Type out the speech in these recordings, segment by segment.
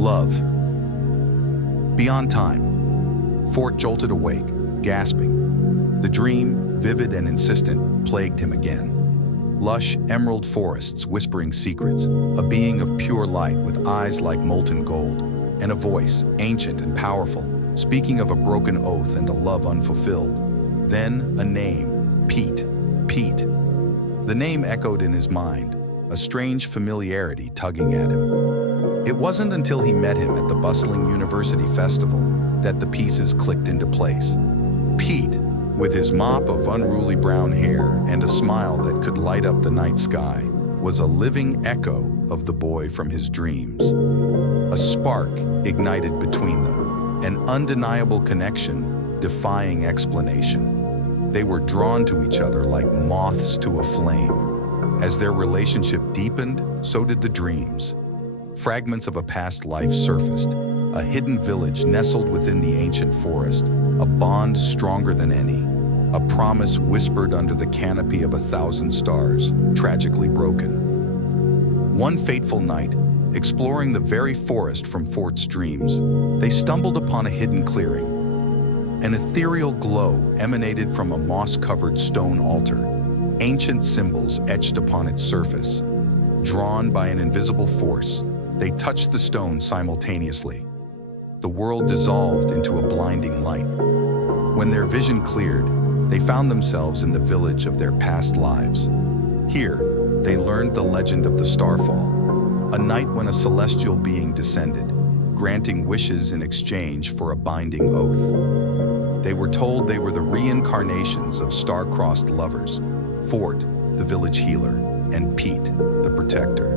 Love. Beyond time, Fort jolted awake, gasping. The dream, vivid and insistent, plagued him again. Lush, emerald forests whispering secrets, a being of pure light with eyes like molten gold, and a voice, ancient and powerful, speaking of a broken oath and a love unfulfilled. Then a name, Pete. Pete. The name echoed in his mind, a strange familiarity tugging at him. It wasn't until he met him at the bustling university festival that the pieces clicked into place. Pete, with his mop of unruly brown hair and a smile that could light up the night sky, was a living echo of the boy from his dreams. A spark ignited between them, an undeniable connection, defying explanation. They were drawn to each other like moths to a flame. As their relationship deepened, so did the dreams. Fragments of a past life surfaced, a hidden village nestled within the ancient forest, a bond stronger than any, a promise whispered under the canopy of 1,000 stars, tragically broken. One fateful night, exploring the very forest from Fort's dreams, they stumbled upon a hidden clearing. An ethereal glow emanated from a moss-covered stone altar, ancient symbols etched upon its surface. Drawn by an invisible force, they touched the stone simultaneously. The world dissolved into a blinding light. When their vision cleared, they found themselves in the village of their past lives. Here, they learned the legend of the Starfall, a night when a celestial being descended, granting wishes in exchange for a binding oath. They were told they were the reincarnations of star-crossed lovers, Fort, the village healer, and Pete, the protector.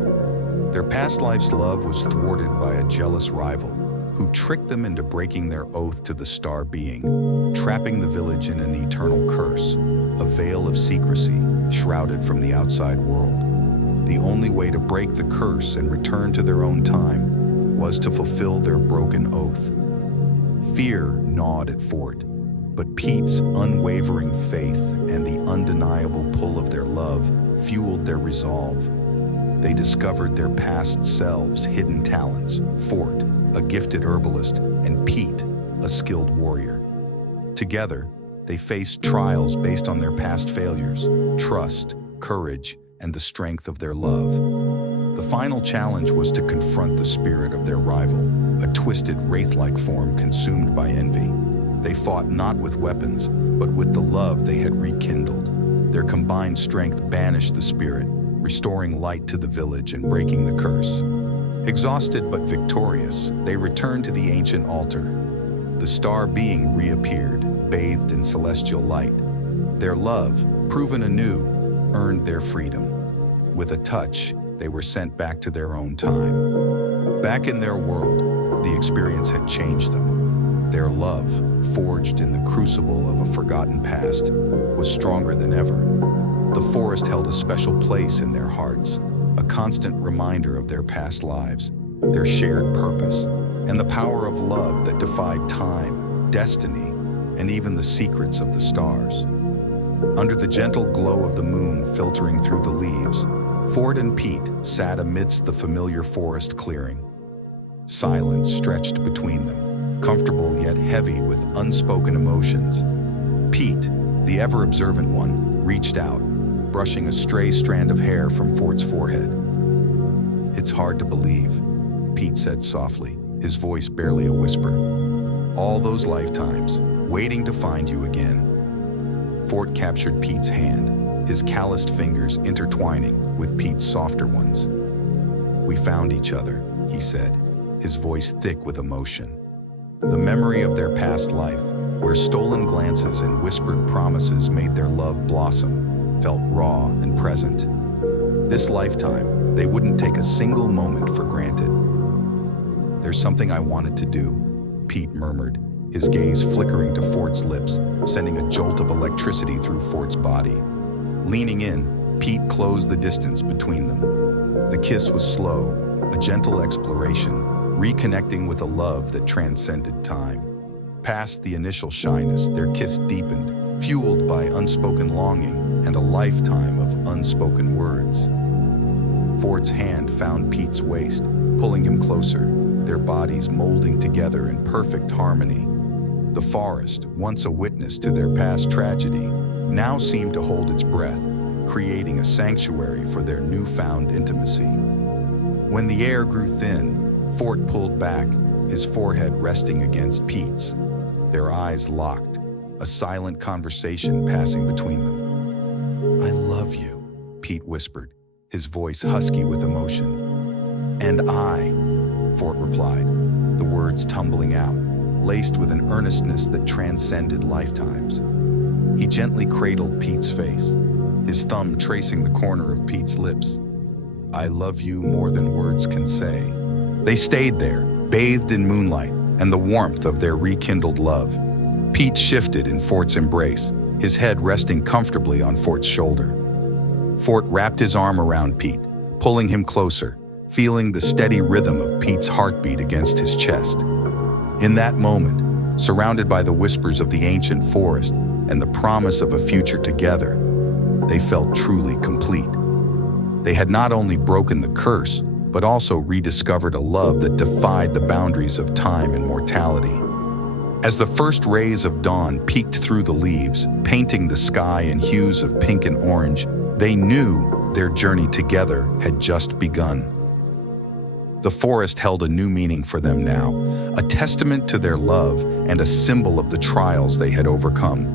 Their past life's love was thwarted by a jealous rival who tricked them into breaking their oath to the star being, trapping the village in an eternal curse, a veil of secrecy shrouded from the outside world. The only way to break the curse and return to their own time was to fulfill their broken oath. Fear gnawed at Fort, but Pete's unwavering faith and the undeniable pull of their love fueled their resolve. They discovered their past selves' hidden talents, Fort, a gifted herbalist, and Pete, a skilled warrior. Together, they faced trials based on their past failures, trust, courage, and the strength of their love. The final challenge was to confront the spirit of their rival, a twisted wraith-like form consumed by envy. They fought not with weapons, but with the love they had rekindled. Their combined strength banished the spirit, restoring light to the village and breaking the curse. Exhausted but victorious, they returned to the ancient altar. The star being reappeared, bathed in celestial light. Their love, proven anew, earned their freedom. With a touch, they were sent back to their own time. Back in their world, the experience had changed them. Their love, forged in the crucible of a forgotten past, was stronger than ever. The forest held a special place in their hearts, a constant reminder of their past lives, their shared purpose, and the power of love that defied time, destiny, and even the secrets of the stars. Under the gentle glow of the moon filtering through the leaves, Fort and Pete sat amidst the familiar forest clearing. Silence stretched between them, comfortable yet heavy with unspoken emotions. Pete, the ever-observant one, reached out, brushing a stray strand of hair from Fort's forehead. "It's hard to believe," Pete said softly, his voice barely a whisper. "All those lifetimes, waiting to find you again." Fort captured Pete's hand, his calloused fingers intertwining with Pete's softer ones. "We found each other," he said, his voice thick with emotion. The memory of their past life, where stolen glances and whispered promises made their love blossom, felt raw and present. This lifetime, they wouldn't take a single moment for granted. "There's something I wanted to do," Pete murmured, his gaze flickering to Fort's lips, sending a jolt of electricity through Fort's body. Leaning in, Pete closed the distance between them. The kiss was slow, a gentle exploration, reconnecting with a love that transcended time. Past the initial shyness, their kiss deepened, fueled by unspoken longing and a lifetime of unspoken words. Fort's hand found Pete's waist, pulling him closer, their bodies molding together in perfect harmony. The forest, once a witness to their past tragedy, now seemed to hold its breath, creating a sanctuary for their newfound intimacy. When the air grew thin, Fort pulled back, his forehead resting against Pete's. Their eyes locked, a silent conversation passing between them. "I love you," Pete whispered, his voice husky with emotion. "And I," Fort replied, the words tumbling out, laced with an earnestness that transcended lifetimes. He gently cradled Pete's face, his thumb tracing the corner of Pete's lips. "I love you more than words can say." They stayed there, bathed in moonlight and the warmth of their rekindled love. Pete shifted in Fort's embrace, his head resting comfortably on Fort's shoulder. Fort wrapped his arm around Pete, pulling him closer, feeling the steady rhythm of Pete's heartbeat against his chest. In that moment, surrounded by the whispers of the ancient forest and the promise of a future together, they felt truly complete. They had not only broken the curse, but also rediscovered a love that defied the boundaries of time and mortality. As the first rays of dawn peeked through the leaves, painting the sky in hues of pink and orange, they knew their journey together had just begun. The forest held a new meaning for them now, a testament to their love and a symbol of the trials they had overcome.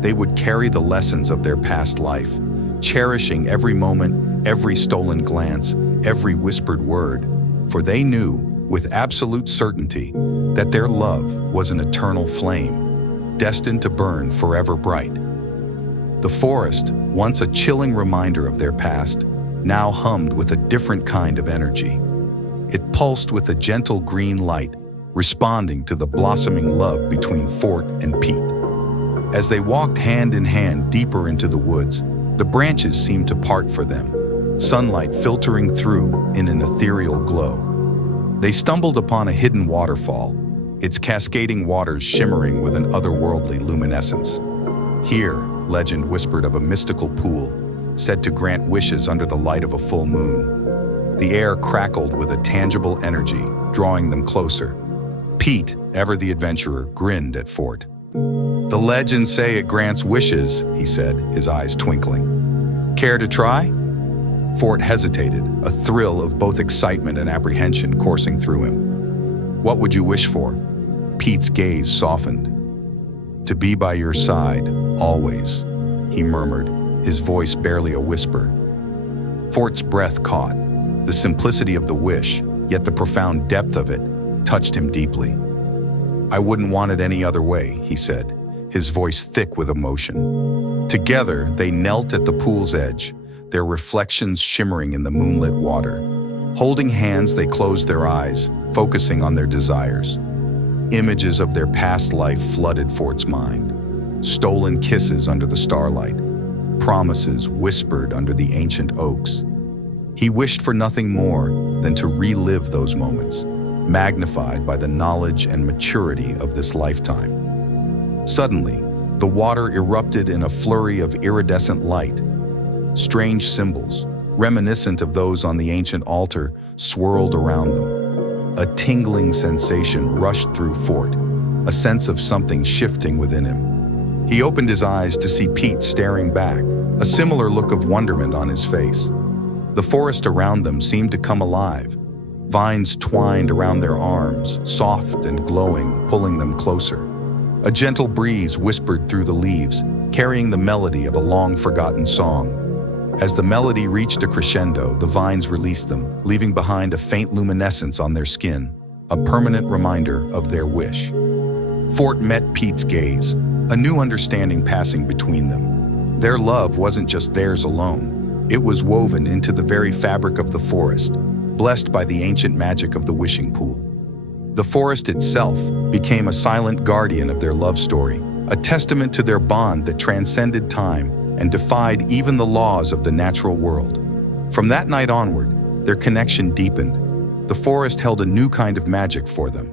They would carry the lessons of their past life, cherishing every moment, every stolen glance, every whispered word, for they knew, with absolute certainty, that their love was an eternal flame, destined to burn forever bright. The forest, once a chilling reminder of their past, now hummed with a different kind of energy. It pulsed with a gentle green light, responding to the blossoming love between Fort and Pete. As they walked hand in hand deeper into the woods, the branches seemed to part for them, sunlight filtering through in an ethereal glow. They stumbled upon a hidden waterfall, its cascading waters shimmering with an otherworldly luminescence. Here, legend whispered of a mystical pool, said to grant wishes under the light of a full moon. The air crackled with a tangible energy, drawing them closer. Pete, ever the adventurer, grinned at Fort. "The legends say it grants wishes," he said, his eyes twinkling. "Care to try?" Fort hesitated, a thrill of both excitement and apprehension coursing through him. "What would you wish for?" Pete's gaze softened. "To be by your side, always," he murmured, his voice barely a whisper. Fort's breath caught. The simplicity of the wish, yet the profound depth of it, touched him deeply. "I wouldn't want it any other way," he said, his voice thick with emotion. Together, they knelt at the pool's edge, their reflections shimmering in the moonlit water. Holding hands, they closed their eyes, focusing on their desires. Images of their past life flooded Fort's mind. Stolen kisses under the starlight, promises whispered under the ancient oaks. He wished for nothing more than to relive those moments, magnified by the knowledge and maturity of this lifetime. Suddenly, the water erupted in a flurry of iridescent light. Strange symbols, reminiscent of those on the ancient altar, swirled around them. A tingling sensation rushed through Fort, a sense of something shifting within him. He opened his eyes to see Pete staring back, a similar look of wonderment on his face. The forest around them seemed to come alive. Vines twined around their arms, soft and glowing, pulling them closer. A gentle breeze whispered through the leaves, carrying the melody of a long-forgotten song. As the melody reached a crescendo, the vines released them, leaving behind a faint luminescence on their skin, a permanent reminder of their wish. Fort met Pete's gaze, a new understanding passing between them. Their love wasn't just theirs alone. It was woven into the very fabric of the forest, blessed by the ancient magic of the wishing pool. The forest itself became a silent guardian of their love story, a testament to their bond that transcended time and defied even the laws of the natural world. From that night onward, their connection deepened. The forest held a new kind of magic for them.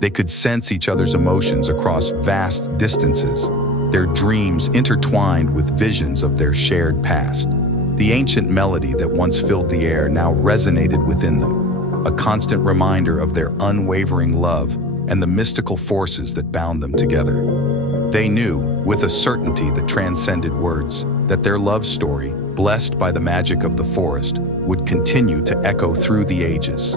They could sense each other's emotions across vast distances, their dreams intertwined with visions of their shared past. The ancient melody that once filled the air now resonated within them, a constant reminder of their unwavering love and the mystical forces that bound them together. They knew, with a certainty that transcended words, that their love story, blessed by the magic of the forest, would continue to echo through the ages.